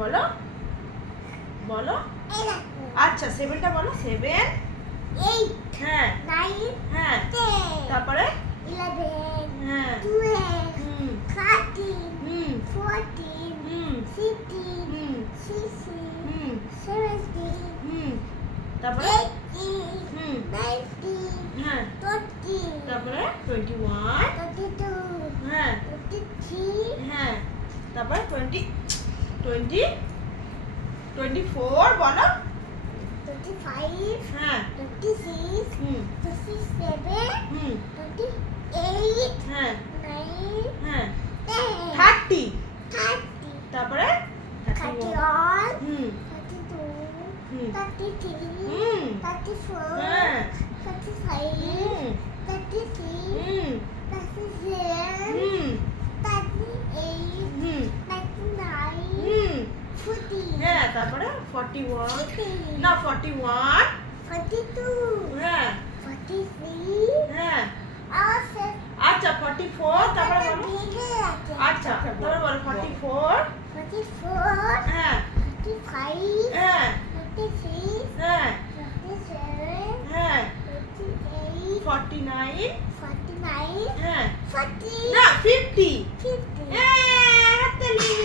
বলো বলো আচ্ছা 7টা বলো 7 8 হ্যাঁ 9 হ্যাঁ 10 তারপরে 11 হ্যাঁ 12 হুম 13 হুম 14 হুম 15 হুম 16 হুম 17 হুম তারপরে 18 হুম 19 হ্যাঁ 20 তারপরে 21 22 হ্যাঁ 23 হ্যাঁ তারপরে 20 24 বলো 25 হ্যাঁ 26 হুম 27 হুম 28 হ্যাঁ 9 হ্যাঁ 10 30 30 তারপরে 31 হুম 32 হুম 33 হুম 34 হ্যাঁ 35 হুম 36 হুম 37 হুম 38 হুম 39 হুম 40 হ্যাঁ তারপরে 41 50 না 41 42 হ্যাঁ 43 হ্যাঁ আবার শেষ আচ্ছা 44 তারপরে বলো ভেঙে আছে আচ্ছা তারপরে বলো 44 44 হ্যাঁ 45 হ্যাঁ 46 হ্যাঁ 47 হ্যাঁ 48 49 49 হ্যাঁ 40 না 50 50 হ্যাঁ হাততালি